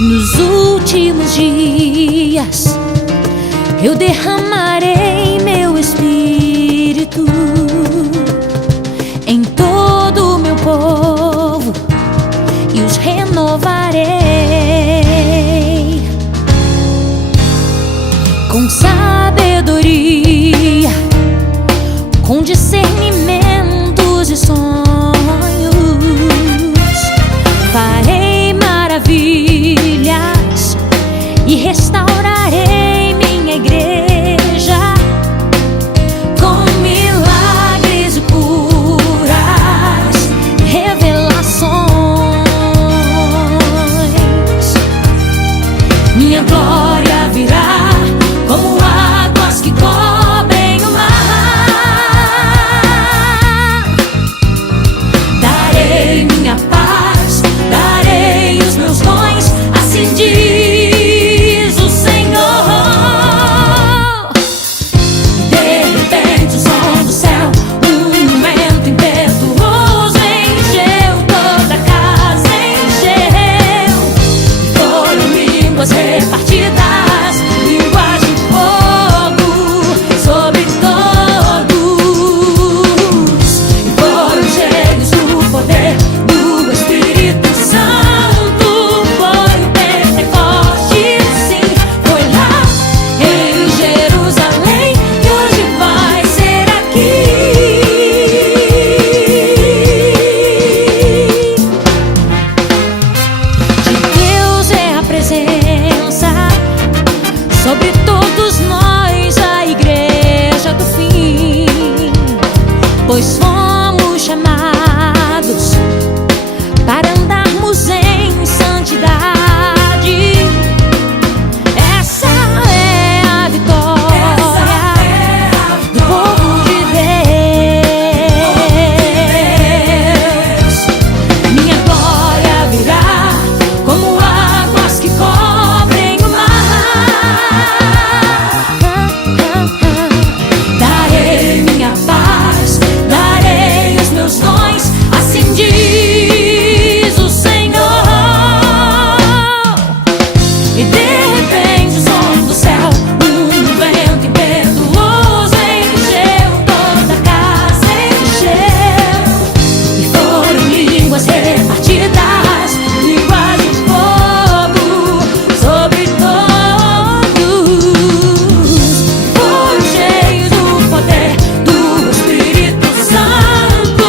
Nos últimos dias eu derramarei meu espírito em todo o meu povo e os renovarei com sabedoria, com discernimentos e sonhos. Farei maravilhas e restaurarei minha igreja com milagres e curas, revelações. Minha glória virá como águas que cobrem o mar. Darei minha paz, darei os meus dons, assim diz o Senhor. De repente o som do céu, um vento impetuoso encheu toda a casa, encheu, e foram línguas repartidas, línguas de fogo sobre todos, e foram cheios do poder do Espírito Santo. Foi o Pentecostes, sim, foi lá em Jerusalém, que hoje vai ser aqui. De Deus é a presença sobre todos nós, a igreja do fim, pois fomos chamados para andarmos em santidade. Essa é a vitória do povo de Deus. Minha glória virá como águas que cobrem o mar. Darei minha paz, darei os meus dons, assim diz o Senhor. E de repente o som do céu, um vento impetuoso encheu toda a casa, encheu, e foram línguas repartidas, línguas de fogo sobre todos. Foram cheios do poder do Espírito Santo.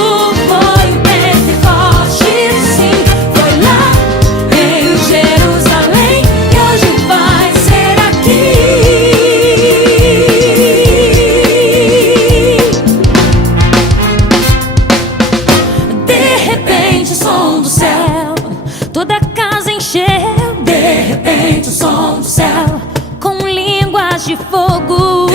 Foi o Pentecostes, sim, foi lá em Jerusalém, que hoje vai ser aqui. De repente o som do céu, toda a casa encheu. De repente o som do céu, com línguas de fogo.